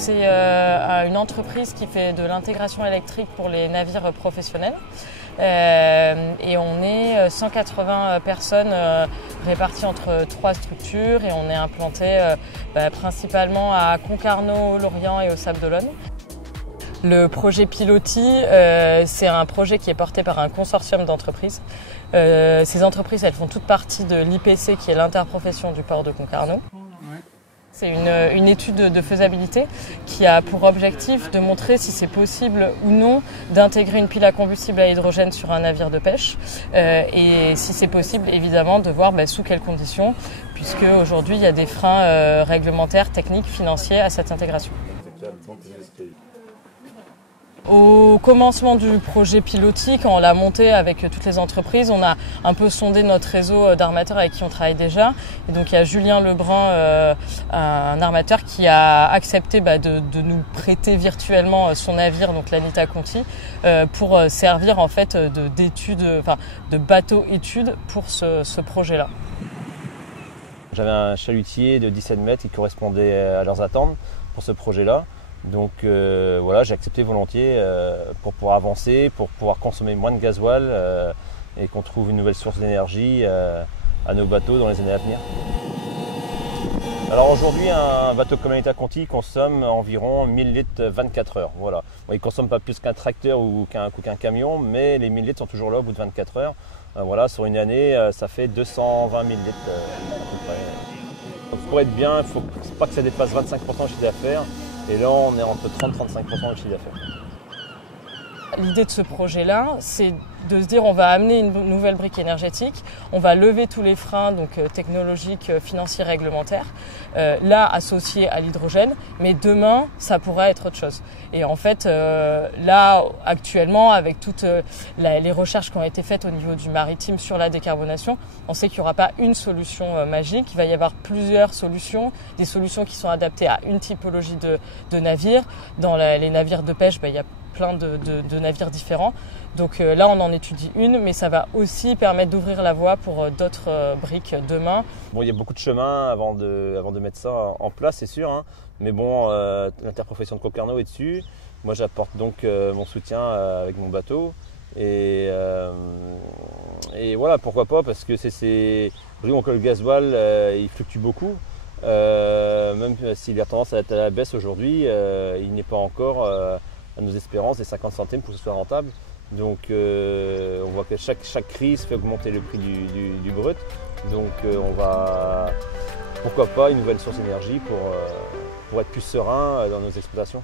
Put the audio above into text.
C'est une entreprise qui fait de l'intégration électrique pour les navires professionnels. Et on est 180 personnes réparties entre 3 structures et on est implanté principalement à Concarneau, Lorient et aux Sables d'Olonne. Le projet Pilotis, c'est un projet qui est porté par un consortium d'entreprises. Ces entreprises, elles font toutes partie de l'IPC, qui est l'interprofession du port de Concarneau. C'est une étude de faisabilité qui a pour objectif de montrer si c'est possible ou non d'intégrer une pile à combustible à hydrogène sur un navire de pêche et si c'est possible, évidemment, de voir sous quelles conditions, puisque aujourd'hui il y a des freins réglementaires, techniques, financiers à cette intégration. Au commencement du projet Pilotis, quand on l'a monté avec toutes les entreprises, on a un peu sondé notre réseau d'armateurs avec qui on travaille déjà. Et donc il y a Julien Lebrun, un armateur, qui a accepté de nous prêter virtuellement son navire, donc l'Anita Conti, pour servir en fait de bateau étude pour ce projet-là. J'avais un chalutier de 17 mètres qui correspondait à leurs attentes pour ce projet-là. Donc voilà, j'ai accepté volontiers pour pouvoir avancer, pour pouvoir consommer moins de gasoil et qu'on trouve une nouvelle source d'énergie à nos bateaux dans les années à venir. Alors aujourd'hui, un bateau comme l'Anita Conti consomme environ 1000 litres 24 heures. Voilà. Bon, il ne consomme pas plus qu'un tracteur ou qu'un camion, mais les 1000 litres sont toujours là au bout de 24 heures. Voilà, sur une année, ça fait 220 000 litres à peu près. Donc, pour être bien, il ne faut pas que ça dépasse 25% de chiffre d'affaires. Et là, on est entre 30 et 35% de chiffre d'affaires. L'idée de ce projet-là, c'est de se dire on va amener une nouvelle brique énergétique, on va lever tous les freins donc technologiques, financiers, réglementaires, là associés à l'hydrogène, mais demain ça pourrait être autre chose. Et en fait, là actuellement, avec toutes les recherches qui ont été faites au niveau du maritime sur la décarbonation, on sait qu'il n'y aura pas une solution magique, il va y avoir plusieurs solutions, des solutions qui sont adaptées à une typologie de navires. Dans les navires de pêche, il y a plein de navires différents. Donc là, on en étudie une, mais ça va aussi permettre d'ouvrir la voie pour d'autres briques demain. Bon, il y a beaucoup de chemin avant de mettre ça en place, c'est sûr. Hein. Mais bon, l'interprofession de Concarneau est dessus. Moi, j'apporte donc mon soutien avec mon bateau. Et voilà, pourquoi pas, parce que le gasoil, il fluctue beaucoup. Même s'il a tendance à être à la baisse aujourd'hui, il n'est pas encore à nos espérances des 50 centimes pour que ce soit rentable. Donc on voit que chaque crise fait augmenter le prix du brut. Donc on va, pourquoi pas, une nouvelle source d'énergie pour être plus serein dans nos exploitations.